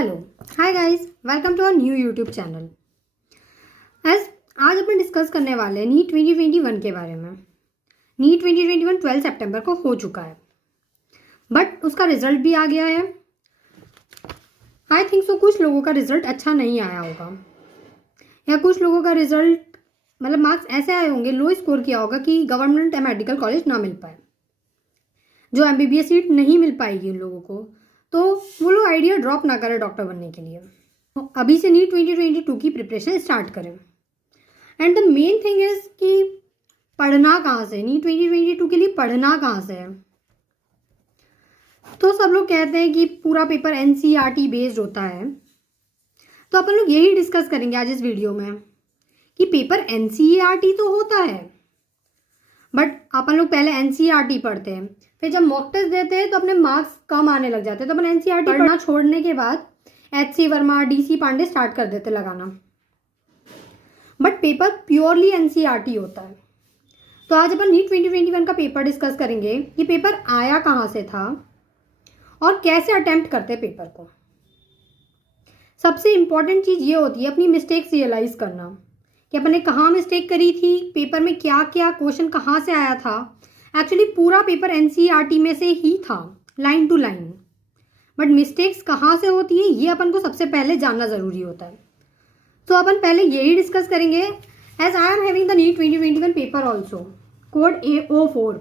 Hello hi guys, welcome to our new YouTube channel. आज अपन discuss करने वाले हैं नीट 2021 के बारे में। नीट 2021 12 सितंबर को हो चुका है, बट उसका रिजल्ट भी आ गया है। आई थिंक सो कुछ लोगों का रिजल्ट अच्छा नहीं आया होगा, या कुछ लोगों का रिजल्ट मतलब मार्क्स ऐसे आए होंगे, लो स्कोर किया होगा कि गवर्नमेंट मेडिकल कॉलेज ना मिल पाए, जो MBBS सीट नहीं मिल पाएगी उन लोगों को, तो वो लोग आइडिया ड्रॉप ना करें डॉक्टर बनने के लिए। तो अभी से नीट 2022 की प्रिपरेशन स्टार्ट करें। And the main thing is कि पढ़ना कहाँ से, नीट 2022 के लिए पढ़ना कहाँ से है। तो सब लोग कहते हैं कि पूरा पेपर NCERT बेस्ड होता है, तो अपन लोग यही डिस्कस करेंगे आज इस वीडियो में कि पेपर NCERT तो होता है, बट अपन लोग पहले NCERT पढ़ते हैं, फिर जब मॉक टेस्ट देते हैं तो अपने मार्क्स कम आने लग जाते हैं, तो अपन NCERT पढ़ना छोड़ने के बाद HC Verma DC Pande start कर देते लगाना, बट पेपर प्योरली NCERT होता है। तो आज अपन नीट 2021 का पेपर डिस्कस करेंगे कि पेपर आया कहाँ से था और कैसे अटेम्प्ट करते हैं पेपर को। सबसे इंपॉर्टेंट चीज़ ये होती है अपनी मिस्टेक्स रियलाइज करना कि अपन ने कहाँ मिस्टेक करी थी, पेपर में क्या क्या क्वेश्चन कहाँ से आया था। एक्चुअली पूरा पेपर NCERT में से ही था, line to line, but mistakes कहाँ से होती है ये अपन को सबसे पहले जानना ज़रूरी होता है। तो अपन पहले यही डिस्कस करेंगे, as I am having the NEET 2021 paper also, code AO4।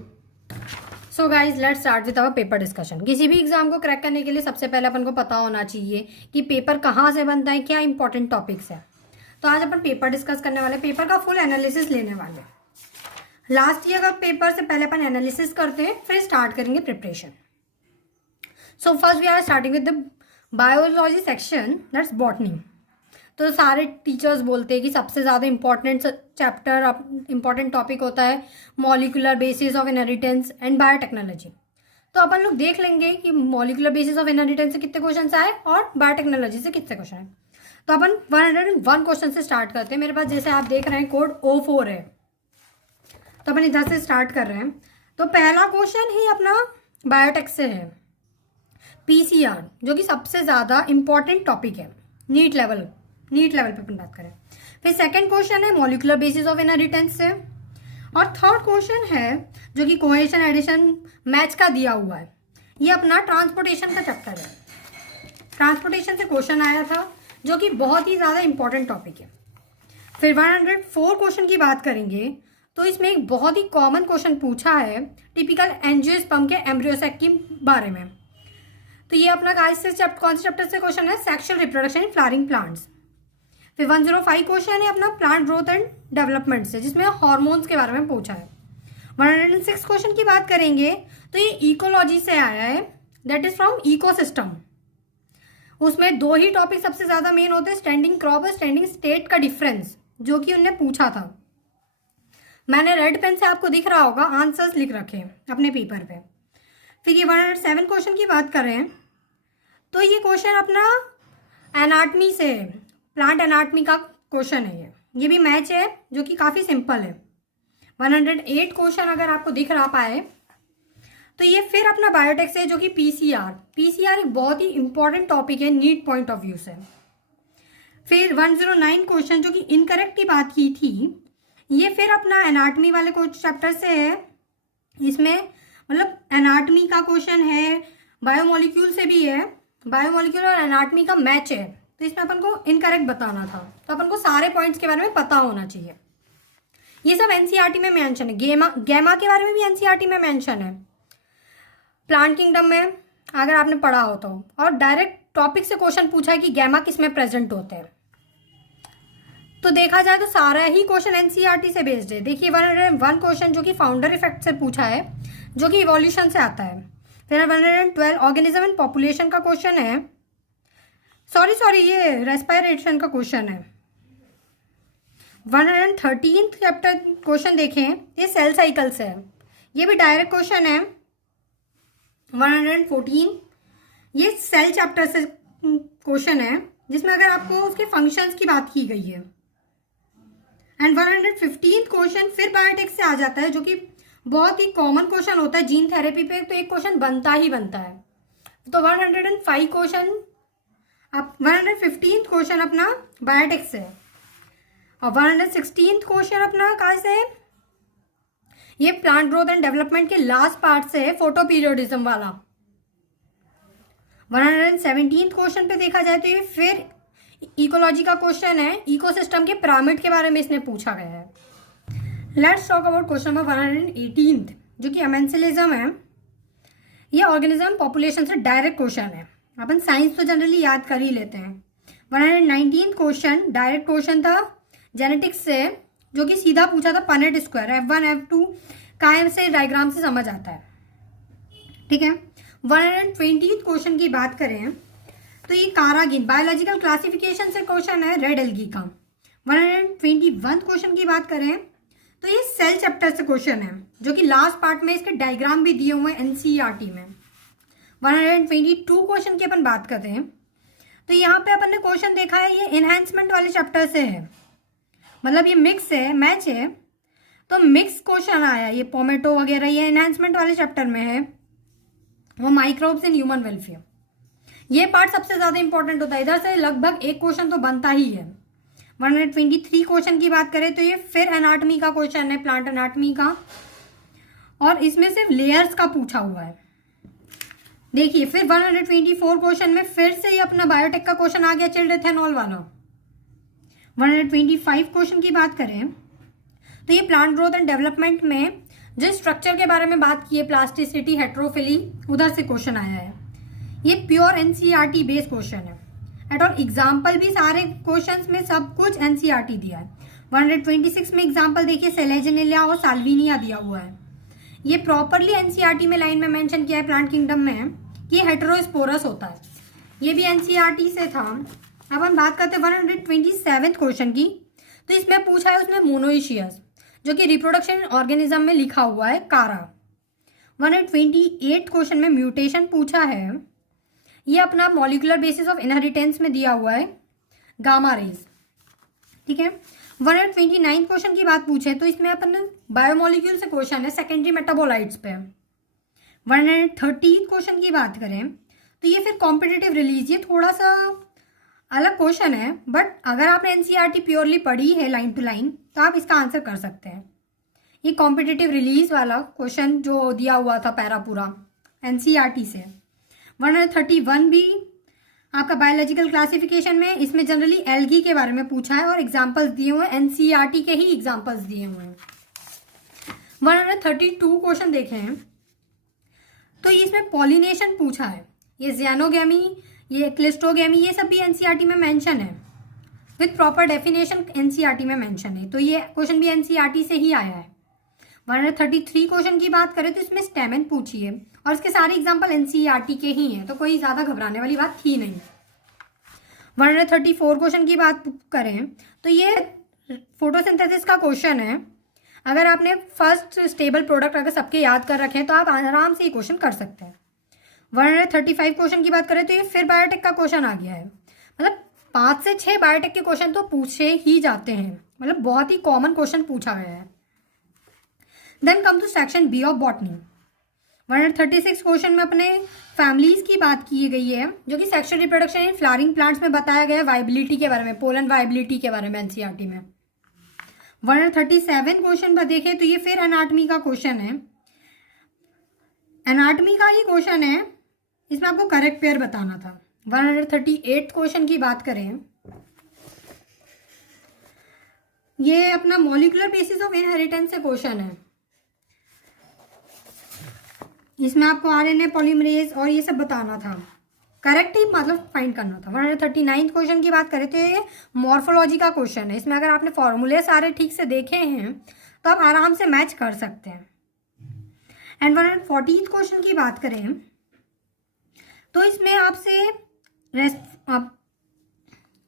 So guys let's start with our paper discussion. किसी भी एग्जाम को क्रैक करने के लिए सबसे पहले अपन को पता होना चाहिए कि पेपर कहाँ से बनता है, क्या इंपॉर्टेंट टॉपिक्स है। तो आज अपन पेपर डिस्कस करने वाले, पेपर का फुल एनालिसिस लेने वाले। लास्ट ईयर का पेपर से पहले अपन एनालिसिस करते हैं, फिर स्टार्ट करेंगे preparation. So first we are starting with the biology section, that's botany. तो सारे टीचर्स बोलते हैं कि सबसे ज़्यादा इंपॉर्टेंट चैप्टर, इंपॉर्टेंट टॉपिक होता है molecular basis of inheritance and biotechnology. तो अपन लोग देख लेंगे कि मॉलिक्यूलर बेसिस ऑफ इनहेरिटेंस से कितने क्वेश्चन आए और बायोटेक्नोलॉजी से कितने क्वेश्चन आए। तो अपन 101 क्वेश्चन से स्टार्ट करते हैं। मेरे पास जैसे आप देख रहे हैं कोड O4 है, तो अपन इधर से स्टार्ट कर रहे हैं। तो पहला क्वेश्चन ही अपना बायोटेक से है, PCR, जो कि सबसे ज़्यादा इंपॉर्टेंट टॉपिक है नीट लेवल पे अपन बात करें। फिर सेकंड क्वेश्चन है मॉलिक्यूलर बेसिस ऑफ इनहेरिटेंस से, और थर्ड क्वेश्चन है जो कि कोहेशन एडिशन मैच का दिया हुआ है, ये अपना ट्रांसपोर्टेशन का चैप्टर है। ट्रांसपोर्टेशन से क्वेश्चन आया था, जो कि बहुत ही ज़्यादा इंपॉर्टेंट टॉपिक है। फिर 104 क्वेश्चन की बात करेंगे, तो इसमें एक बहुत ही कॉमन क्वेश्चन पूछा है टिपिकल एंजियोस्पर्म के एम्ब्रियोसेक के बारे में। तो ये अपना गाइस से कौन से चैप्टर से क्वेश्चन है, sexual reproduction in flowering plants. फिर 105 क्वेश्चन है अपना प्लांट ग्रोथ एंड डेवलपमेंट से, जिसमें हार्मोन्स के बारे में पूछा है। 106 क्वेश्चन की बात करेंगे तो ये इकोलॉजी से आया है, दैट इज फ्रॉम इकोसिस्टम। उसमें दो ही टॉपिक सबसे ज्यादा मेन होते हैं, स्टैंडिंग क्रॉप और स्टैंडिंग स्टेट का डिफरेंस, जो कि उन्होंने पूछा था। मैंने रेड पेन से आपको दिख रहा होगा आंसर्स लिख रखे अपने पेपर पे। फिर ये 107 क्वेश्चन की बात कर रहे हैं, तो ये क्वेश्चन अपना एनाटमी से, प्लांट एनाटमी का क्वेश्चन है। ये भी मैच है, जो कि काफ़ी सिंपल है। 108 क्वेश्चन अगर आपको दिख रहा पाए, तो ये फिर अपना बायोटेक से, जो कि PCR एक बहुत ही इंपॉर्टेंट टॉपिक है नीट पॉइंट ऑफ व्यू से। फिर 109 क्वेश्चन जो कि इनकरेक्ट की बात की थी, ये फिर अपना एनाटमी वाले चैप्टर से है। इसमें मतलब एनाटमी का क्वेश्चन है, बायोमोलिक्यूल से भी है, बायोमोलिक्यूल और एनाटमी का मैच है, तो इसमें अपन को इनकरेक्ट बताना था। तो अपन को सारे पॉइंट्स के बारे में पता होना चाहिए। ये सब NCERT में मेंशन है। गैमा के बारे में भी NCERT में मेंशन है, प्लांट किंगडम में अगर आपने पढ़ा हो तो। और डायरेक्ट टॉपिक से क्वेश्चन पूछा है कि गैमा किस में प्रेजेंट होते हैं। तो देखा जाए तो सारा ही क्वेश्चन NCERT से बेस्ड है। देखिए 101 क्वेश्चन जो कि फाउंडर इफेक्ट से पूछा है, जो कि इवोल्यूशन से आता है। फिर 112 ऑर्गेनिज्म एंड पॉपुलेशन का क्वेश्चन है, सॉरी ये रेस्पिरेशन का क्वेश्चन है। 113 चैप्टर क्वेश्चन देखें, ये सेल साइकिल से है, ये भी डायरेक्ट क्वेश्चन है। 114 ये सेल चैप्टर से क्वेश्चन है, जिसमें अगर आपको उसके फंक्शंस की बात की गई है। एंड 115 क्वेश्चन फिर बायोटेक से आ जाता है, जो कि बहुत ही कॉमन क्वेश्चन होता है जीन थेरेपी पे, तो एक क्वेश्चन बनता ही बनता है। तो 105 क्वेश्चन अब 115th क्वेश्चन अपना बायोटेक से है और 116th क्वेश्चन अपना कहाँ से है, ये प्लांट ग्रोथ एंड डेवलपमेंट के लास्ट पार्ट से है, फोटो पीरियोडिज्म वाला। 117th क्वेश्चन पे देखा जाए तो ये फिर इकोलॉजी का क्वेश्चन है, इकोसिस्टम के पिरामिड के बारे में इसने पूछा गया है। Let's talk about question number 118 जो कि अमेंसिलिज्म है। ये ऑर्गेनिज्म पॉपुलेशन से डायरेक्ट क्वेश्चन है, अपन साइंस तो जनरली याद कर ही लेते हैं। 119th क्वेश्चन डायरेक्ट क्वेश्चन था जेनेटिक्स से, जो कि सीधा पूछा था पनेट स्क्वायर, F1 F2 कायम से डायग्राम से समझ आता है, ठीक है। 120th क्वेश्चन की बात करें तो ये कारागिन बायोलॉजिकल क्लासिफिकेशन से क्वेश्चन है रेड एल्गी का। 121th क्वेश्चन की बात करें तो ये सेल चैप्टर से क्वेश्चन है, जो कि लास्ट पार्ट में इसके डायग्राम भी दिए हुए हैं एनसीईआरटी में। 122 क्वेश्चन की अपन बात करते हैं तो यहाँ पे अपन ने क्वेश्चन देखा है, ये इनहेंसमेंट वाले चैप्टर से है, मतलब ये मिक्स है, मैच है, तो मिक्स क्वेश्चन आया। ये पोमेटो वगैरह ये इनहेंसमेंट वाले चैप्टर में है, वो माइक्रोब्स इन ह्यूमन वेलफेयर। ये पार्ट सबसे ज्यादा इंपॉर्टेंट होता है, इधर से लगभग एक क्वेश्चन तो बनता ही है। 123 क्वेश्चन की बात करें तो ये फिर एनाटॉमी का क्वेश्चन है, प्लांट एनाटॉमी का, और इसमें सिर्फ लेयर्स का पूछा हुआ है। देखिए फिर 124 क्वेश्चन में फिर से ये अपना बायोटेक का क्वेश्चन आ गया, चिल्ड एथेनॉल वाला। 125 क्वेश्चन की बात करें तो ये प्लांट ग्रोथ एंड डेवलपमेंट में जिस स्ट्रक्चर के बारे में बात की है, प्लास्टिसिटी, हेट्रोफिली, उधर से क्वेश्चन आया है। ये प्योर एनसीईआरटी बेस्ड क्वेश्चन है एट ऑल। एग्जाम्पल भी सारे क्वेश्चंस में सब कुछ एनसीईआरटी दिया है। 126 में एग्जाम्पल देखिए सेलेजनेलिया और साल्विनिया दिया हुआ है। ये प्रॉपरली एनसीईआरटी में लाइन में मेंशन किया है प्लांट किंगडम में कि हेटेरोस्पोरस होता है, ये भी एनसीईआरटी से था। अब हम बात करते हैं 127 क्वेश्चन की, तो इसमें पूछा है उसने मोनोइशियस, जो कि रिप्रोडक्शन ऑर्गेनिज्म में लिखा हुआ है कारा। 128 क्वेश्चन में म्यूटेशन पूछा है, ये अपना मॉलिकुलर बेसिस ऑफ इनहेरिटेंस में दिया हुआ है गामा रेज, ठीक है। 129 क्वेश्चन की बात पूछे तो इसमें अपन बायोमोलिक्यूल से क्वेश्चन है, सेकेंडरी मेटाबोलाइट्स पे। 130 क्वेश्चन की बात करें तो ये फिर कॉम्पिटिटिव रिलीज, ये थोड़ा सा अलग क्वेश्चन है, बट अगर आपने एनसीईआरटी प्योरली पढ़ी है लाइन टू लाइन तो आप इसका आंसर कर सकते हैं। ये कॉम्पिटिटिव रिलीज वाला क्वेश्चन जो दिया हुआ था पैरा पूरा एनसीईआरटी से। 131 भी आपका बायोलॉजिकल क्लासिफिकेशन में, इसमें जनरली एल्गी के बारे में पूछा है और एग्जांपल्स दिए हुए हैं, एनसीईआरटी के ही एग्जांपल्स दिए हुए हैं। 132 क्वेश्चन देखे हैं तो इसमें पॉलिनेशन पूछा है, ये ज़ैनोगैमी, ये क्लिस्टोगैमी, ये सब भी एनसीईआरटी में मेंशन है विद प्रॉपर डेफिनेशन, एनसीईआरटी में मेंशन है, तो ये क्वेश्चन भी एनसीईआरटी से ही आया है। 133 क्वेश्चन की बात करें तो इसमें स्टेमेन पूछी है और इसके सारे एग्जांपल एनसीईआरटी के ही हैं, तो कोई ज़्यादा घबराने वाली बात थी नहीं। 134 क्वेश्चन की बात करें तो ये फोटोसिंथेसिस का क्वेश्चन है। अगर आपने फर्स्ट स्टेबल प्रोडक्ट अगर सबके याद कर रखे हैं तो आप आराम से ये क्वेश्चन कर सकते हैं। 135 क्वेश्चन की बात करें तो ये फिर बायोटेक का क्वेश्चन आ गया है, मतलब 5 से 6 बायोटेक के क्वेश्चन तो पूछे ही जाते हैं, मतलब बहुत ही कॉमन क्वेश्चन पूछा गया है। Then come to section B of botany. 136 question में अपने फैमिलीज की बात की गई है, जो कि sexual reproduction in flowering plants में बताया गया है, वाइबिलिटी के बारे में, पोलन वाइबिलिटी के बारे में एनसीईआरटी में। 137 क्वेश्चन पर देखें तो ये फिर एनाटॉमी का क्वेश्चन है, एनाटॉमी का ही क्वेश्चन है, इसमें आपको करेक्ट पेयर बताना था। 138 क्वेश्चन की बात करें, ये अपना मॉलिकुलर बेसिस ऑफ इनहेरिटेंस से क्वेश्चन है, इसमें आपको आरएनए पॉलीमरेज और ये सब बताना था, करेक्ट ही मतलब फाइंड करना था। 139 क्वेश्चन की बात करें तो ये मॉर्फोलॉजी का क्वेश्चन है, इसमें अगर आपने फॉर्मूले सारे ठीक से देखे हैं तो आप आराम से मैच कर सकते हैं। एंड 140 क्वेश्चन की बात करें तो इसमें आपसे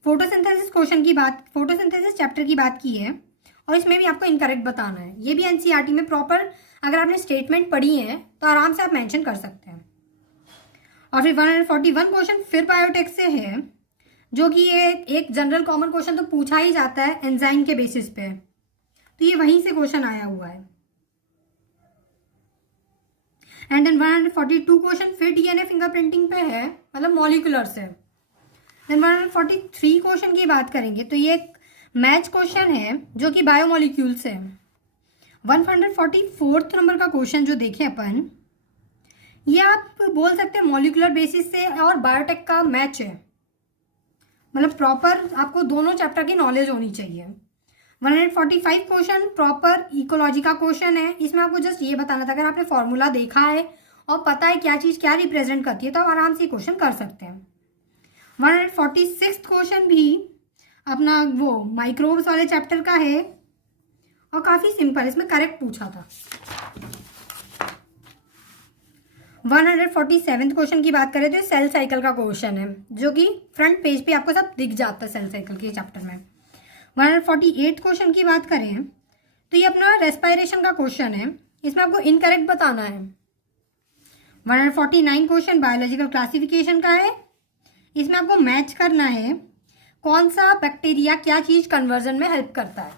फोटोसिंथेसिस क्वेश्चन की बात, फोटोसिंथेसिस चैप्टर की बात की है और इसमें भी आपको इनकरेक्ट बताना है। ये भी एनसीईआरटी में प्रॉपर अगर आपने स्टेटमेंट पढ़ी है तो आराम से आप मेंशन कर सकते हैं। और फिर 141 क्वेश्चन फिर बायोटेक से है, जो कि ये एक जनरल कॉमन क्वेश्चन तो पूछा ही जाता है एंजाइम के बेसिस पे, तो ये वहीं से क्वेश्चन आया हुआ है। एंड देन 142 क्वेश्चन फिर डीएनए फिंगरप्रिंटिंग पे है, मतलब मॉलिकुलर से। देन 143 क्वेश्चन की बात करेंगे तो ये एक मैच क्वेश्चन है जो कि बायोमोलिक्यूल से है। 144 नंबर का क्वेश्चन जो देखे अपन, ये आप बोल सकते हैं मॉलिक्यूलर बेसिस से और बायोटेक का मैच है, मतलब प्रॉपर आपको दोनों चैप्टर की नॉलेज होनी चाहिए। 145 क्वेश्चन प्रॉपर इकोलॉजी का क्वेश्चन है। इसमें आपको जस्ट ये बताना था, अगर आपने फॉर्मूला देखा है और पता है क्या चीज़ क्या रिप्रेजेंट करती है तो आप आराम से क्वेश्चन कर सकते हैं। 146 क्वेश्चन भी अपना वो माइक्रोब्स वाले चैप्टर का है और काफ़ी सिंपल, इसमें करेक्ट पूछा था। 147 क्वेश्चन की बात करें तो सेल साइकिल का क्वेश्चन है जो कि फ्रंट पेज पे आपको सब दिख जाता है सेल साइकिल के चैप्टर में। 148 क्वेश्चन की बात करें तो ये अपना रेस्पिरेशन का क्वेश्चन है, इसमें आपको इनकरेक्ट बताना है। 149 क्वेश्चन बायोलॉजिकल क्लासिफिकेशन का है, इसमें आपको मैच करना है कौन सा बैक्टीरिया क्या चीज कन्वर्जन में हेल्प करता है।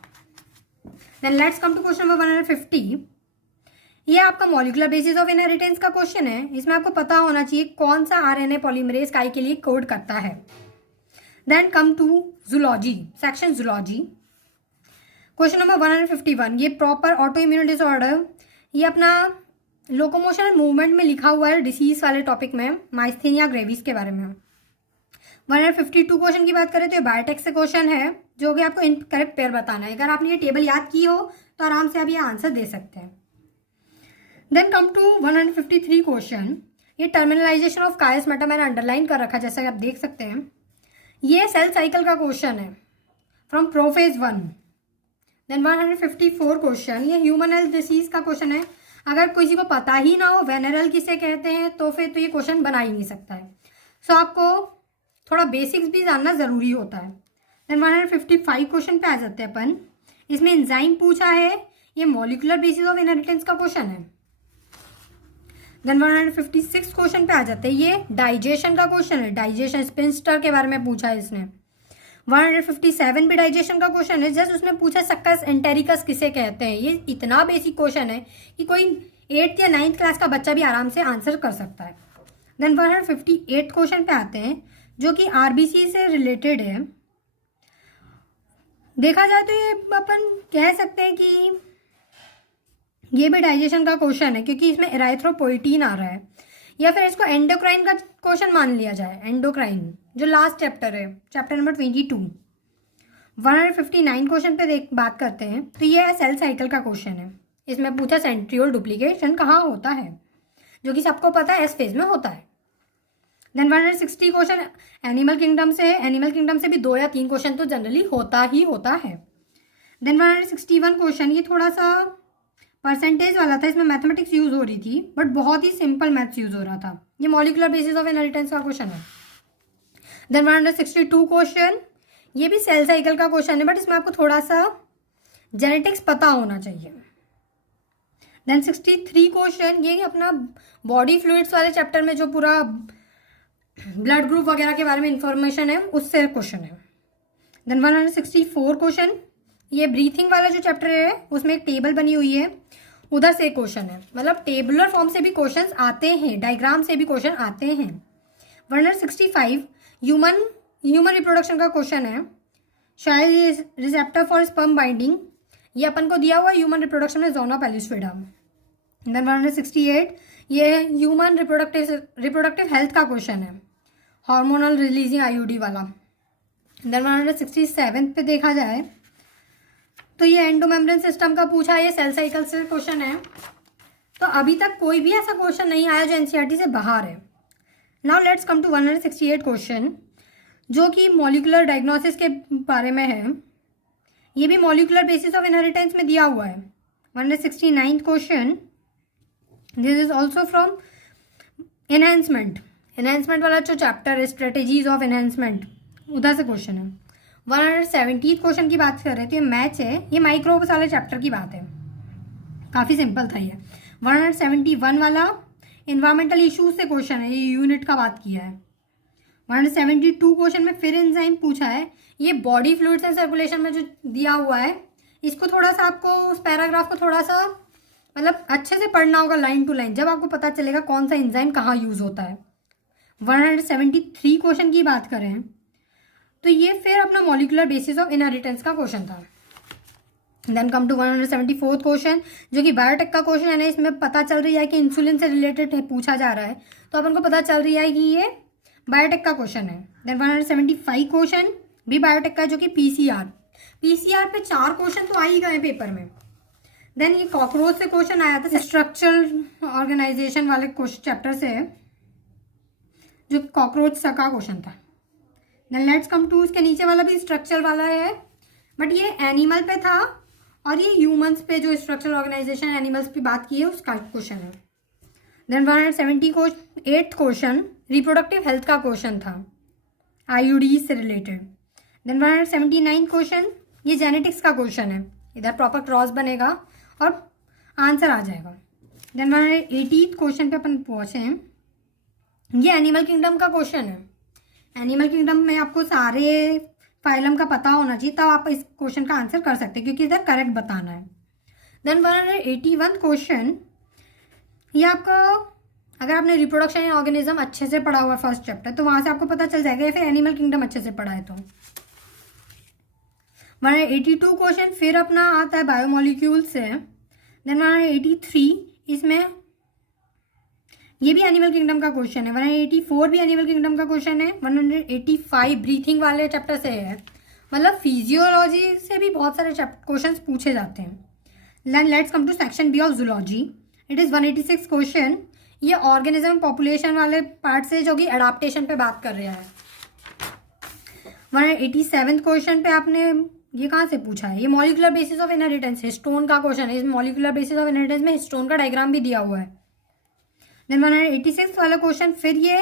Then let's come to question number 150। ये आपका मॉलिक्यूलर बेसिस ऑफ इनहेरिटेंस का क्वेश्चन है, इसमें आपको पता होना चाहिए कौन सा आरएनए पॉलीमरेज काई के लिए कोड करता है। Then come to zoology, section zoology. Question number 151, ये प्रॉपर ऑटो इम्यून डिसऑर्डर, ये अपना लोकोमोशन एंड मूवमेंट में लिखा हुआ है डिसीज वाले टॉपिक में, माइस्थेनिया ग्रेविस के बारे में। 152 क्वेश्चन की बात करें तो ये बायोटेक से क्वेश्चन है जो कि आपको इनकरेक्ट पेयर बताना है। अगर आपने ये टेबल याद की हो तो आराम से आप ये आंसर दे सकते हैं। देन कम टू 153 क्वेश्चन, ये टर्मिनलाइजेशन ऑफ कायस मेटा मैंने अंडरलाइन कर रखा है जैसा कि आप देख सकते हैं। ये सेल साइकिल का क्वेश्चन है फ्रॉम प्रोफेज 1। देन 154 क्वेश्चन, ये ह्यूमन हेल्थ डिसीज का क्वेश्चन है। अगर किसी को पता ही ना हो वेनेरल किसे कहते हैं तो फिर तो ये क्वेश्चन बना ही नहीं सकता है। सो आपको थोड़ा बेसिक्स भी जानना जरूरी होता है। देन 155 क्वेश्चन पे आ जाते हैं अपन, इसमें एंजाइम पूछा है, ये मॉलिक्यूलर बेसिस ऑफ इनहेरिटेंस का क्वेश्चन है। देन 156 क्वेश्चन पे आ जाते हैं, ये डाइजेशन का क्वेश्चन है, डाइजेशन स्पिंस्टर के बारे में पूछा है इसने। 157 भी डाइजेशन का क्वेश्चन है, जस्ट उसने पूछा सक्कस एंटेरिकस किसे कहते हैं। ये इतना बेसिक क्वेश्चन है कि कोई 8th या 9th क्लास का बच्चा भी आराम से आंसर कर सकता है। देन 158 क्वेश्चन पे आते हैं जो कि आरबीसी से रिलेटेड है। देखा जाए तो ये अपन कह सकते हैं कि ये भी डाइजेशन का क्वेश्चन है क्योंकि इसमें एराइथ्रोपोइटीन आ रहा है, या फिर इसको एंडोक्राइन का क्वेश्चन मान लिया जाए। एंडोक्राइन जो लास्ट चैप्टर है, चैप्टर नंबर 22। 159 क्वेश्चन पे बात करते हैं तो ये सेल साइकिल का क्वेश्चन है। इसमें पूछा सेंट्रियोल डुप्लीकेशन कहाँ होता है, जो कि सबको पता है एस फेज में होता है। देन 160 क्वेश्चन एनिमल किंगडम से है, एनिमल किंगडम से भी 2 या 3 क्वेश्चन तो जनरली होता ही होता है। देन 161 क्वेश्चन, ये थोड़ा सा परसेंटेज वाला था, इसमें मैथमेटिक्स यूज हो रही थी बट बहुत ही सिंपल मैथ्स यूज हो रहा था। ये मॉलिक्यूलर बेसिस ऑफ इनहेरिटेंस का क्वेश्चन है। देन 162 क्वेश्चन, ये भी सेल साइकिल का क्वेश्चन है बट इसमें आपको थोड़ा सा जेनेटिक्स पता होना चाहिए। देन 63 क्वेश्चन, ये अपना बॉडी फ्लूइड्स वाले चैप्टर में जो पूरा ब्लड ग्रुप वगैरह के बारे में इंफॉर्मेशन है उससे क्वेश्चन है। देन 164 क्वेश्चन, ये ब्रीथिंग वाला जो चैप्टर है उसमें एक टेबल बनी हुई है, उधर से क्वेश्चन है, मतलब टेबुलर फॉर्म से भी क्वेश्चंस आते हैं, डायग्राम से भी क्वेश्चन आते हैं। 165 ह्यूमन रिप्रोडक्शन का क्वेश्चन है, शायद रिसेप्टर फॉर स्पर्म बाइंडिंग, ये अपन को दिया हुआ है ह्यूमन रिप्रोडक्शन में जोना पैलिस्ट्रेडा। देन 168 ये ह्यूमन रिप्रोडक्टिव हेल्थ का क्वेश्चन है, हार्मोनल रिलीजिंग आईयूडी वाला। देन 167 पे देखा जाए तो ये एंडोमेम्ब्रेन सिस्टम का पूछा है, ये सेल साइकिल से क्वेश्चन है। तो अभी तक कोई भी ऐसा क्वेश्चन नहीं आया जो एनसीईआरटी से बाहर है। Now let's come to 168 question जो कि मॉलिक्यूलर डायग्नोसिस के बारे में है, ये भी मॉलिक्यूलर बेसिस ऑफ इनहेरिटेंस में दिया हुआ है। 169 question, this is also from enhancement वाला जो चैप्टर है स्ट्रेटेजीज ऑफ एनहेंसमेंट, उधर से क्वेश्चन है। 170 क्वेश्चन की बात कर रहे थे, ये मैच है, ये माइक्रोब्स वाले चैप्टर की बात है, काफ़ी सिंपल था ये। 171 वाला इन्वायरमेंटल इश्यूज से क्वेश्चन है, ये यूनिट का बात किया है। 172 क्वेश्चन में फिर एंजाइम पूछा है, ये बॉडी फ्लूइड्स एंड सर्कुलेशन में जो दिया हुआ है इसको थोड़ा सा आपको उस पैराग्राफ को थोड़ा सा मतलब अच्छे से पढ़ना होगा लाइन टू लाइन, जब आपको पता चलेगा कौन सा एंजाइम कहाँ यूज होता है। 173 क्वेश्चन की बात करें तो ये फिर अपना मॉलिकुलर बेसिस ऑफ इनहेरिटेंस का क्वेश्चन था। Then come to 174th question, जो कि बायोटेक का क्वेश्चन है। इसमें पता चल रही है कि इंसुलिन से रिलेटेड पूछा जा रहा है, तो अपन को पता चल रही है कि ये बायोटेक का क्वेश्चन है। देन 175 क्वेश्चन भी बायोटेक का, जो कि पीसीआर पे 4 क्वेश्चन तो आ ही गए पेपर में। देन ये कॉकरोच से क्वेश्चन आया था, स्ट्रक्चरल ऑर्गेनाइजेशन वाले क्वेश्चन चैप्टर से, जो कॉकरोच का क्वेश्चन था। देन लेट्स कम टू, इसके नीचे वाला भी स्ट्रक्चर वाला है, बट ये एनिमल पे था और ये ह्यूमंस पे, जो स्ट्रक्चरल ऑर्गेनाइजेशन एनिमल्स पे बात की है उसका क्वेश्चन है। देन 178 क्वेश्चन रिप्रोडक्टिव हेल्थ का क्वेश्चन था, आईयूडी से रिलेटेड। देन 179 क्वेश्चन ये जेनेटिक्स का क्वेश्चन है, इधर प्रॉपर क्रॉस बनेगा और आंसर आ जाएगा। देन 180 क्वेश्चन पे अपन पहुंचे हैं, ये एनिमल किंगडम का क्वेश्चन है। एनिमल किंगडम में आपको सारे फाइलम का पता होना चाहिए, तब आप इस क्वेश्चन का आंसर कर सकते हैं, क्योंकि इधर करेक्ट बताना है। देन 181 क्वेश्चन, ये आपका, अगर आपने रिप्रोडक्शन इन ऑर्गेनिज्म अच्छे से पढ़ा हुआ है फर्स्ट चैप्टर, तो वहां से आपको पता चल जाएगा, या फिर एनिमल किंगडम अच्छे से पढ़ा है तो। 182 क्वेश्चन फिर अपना आता है बायोमोलिक्यूल से। देन 183, इसमें ये भी एनिमल किंगडम का क्वेश्चन है। 184 भी एनिमल किंगडम का क्वेश्चन है। 185 ब्रीथिंग वाले चैप्टर से है, मतलब फिजियोलॉजी से भी बहुत सारे क्वेश्चंस पूछे जाते हैं। Then let's come to section B of zoology. It is 186 question, ये ऑर्गेनिज्म पॉपुलेशन वाले पार्ट से, जो कि एडाप्टेशन पे बात कर रहा है। 187 क्वेश्चन पे आपने ये कहाँ से पूछा है, ये molecular basis of inheritance, histone का क्वेश्चन है। इस मॉलिकुलर बेसिस ऑफ इनहेरिटेंस में हिस्टोन का डायग्राम भी दिया हुआ है। देन 186 वाला क्वेश्चन फिर ये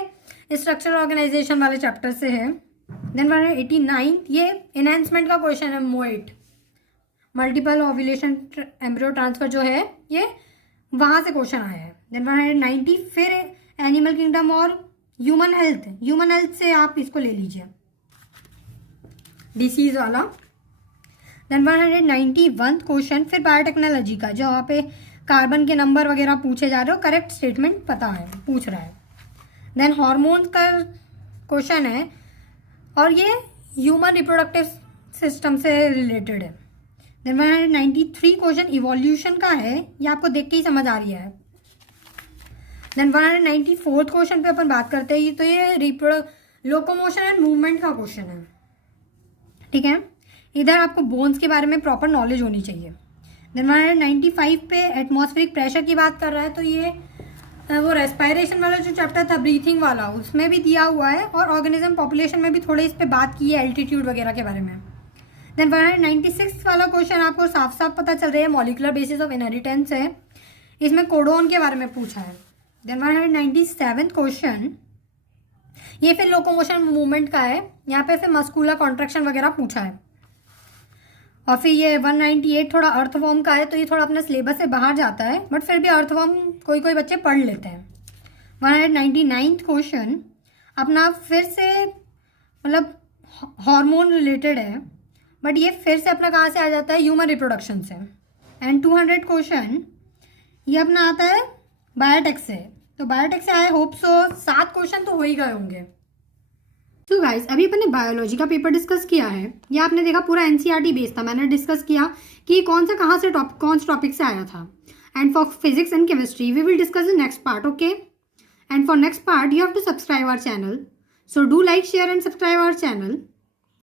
स्ट्रक्चरल ऑर्गेनाइजेशन वाले चैप्टर से है। देन 189 ये एनहांसमेंट का क्वेश्चन है, मोएट मल्टीपल ओव्यूलेशन एम्ब्रियो ट्रांसफर जो है, ये वहाँ से क्वेश्चन आया है। देन 190 फिर एनिमल किंगडम और ह्यूमन हेल्थ से आप इसको ले लीजिए, डिसीज वाला। देन 191 क्वेश्चन फिर बायोटेक्नोलॉजी का, जो वहाँ पे कार्बन के नंबर वगैरह पूछे जा रहे हो, करेक्ट स्टेटमेंट पता है, पूछ रहा है। देन हार्मोन का क्वेश्चन है, और ये ह्यूमन रिप्रोडक्टिव सिस्टम से रिलेटेड है। देन 193 क्वेश्चन इवोल्यूशन का है, ये आपको देख के ही समझ आ रही है। देन 194 क्वेश्चन पे अपन बात करते हैं, तो ये लोकोमोशन एंड मूवमेंट का क्वेश्चन है, ठीक है। इधर आपको बोन्स के बारे में प्रॉपर नॉलेज होनी चाहिए। देन 195 पे एटमॉस्फेरिक प्रेशर की बात कर रहा है, तो ये वो रेस्पायरेशन वाला जो चैप्टर था ब्रीथिंग वाला, उसमें भी दिया हुआ है, और ऑर्गेनिज्म पॉपुलेशन में भी थोड़े इस पे बात की है, एल्टीट्यूड वगैरह के बारे में। देन 196 वाला क्वेश्चन आपको साफ साफ पता चल रहा है, मॉलिकुलर बेसिस ऑफ इनहेरिटेंस है, इसमें कोडोन के बारे में पूछा है। देन 197 क्वेश्चन ये फिर लोकोमोशन मूवमेंट का है, यहाँ पे फिर मस्कुलर कॉन्ट्रैक्शन वगैरह पूछा है। और फिर ये 198 थोड़ा अर्थवॉर्म का है, तो ये थोड़ा अपने सिलेबस से बाहर जाता है, बट फिर भी अर्थवॉर्म कोई बच्चे पढ़ लेते हैं। 199 क्वेश्चन अपना फिर से मतलब हार्मोन रिलेटेड है, बट ये फिर से अपना कहाँ से आ जाता है, ह्यूमन रिप्रोडक्शन से। एंड 200 क्वेश्चन ये अपना आता है बायोटेक से, तो बायोटेक से आई होप सो 7 क्वेश्चन तो हो ही गए होंगे। तो गाइस अभी अपन ने बायोलॉजी का पेपर डिस्कस किया है, ये आपने देखा पूरा एनसीईआरटी बेस्ड था। मैंने डिस्कस किया कि कौन से टॉपिक से आया था। And for physics and chemistry we will discuss the next part, okay. And for next part you have to subscribe our channel, so do like, share and subscribe our channel.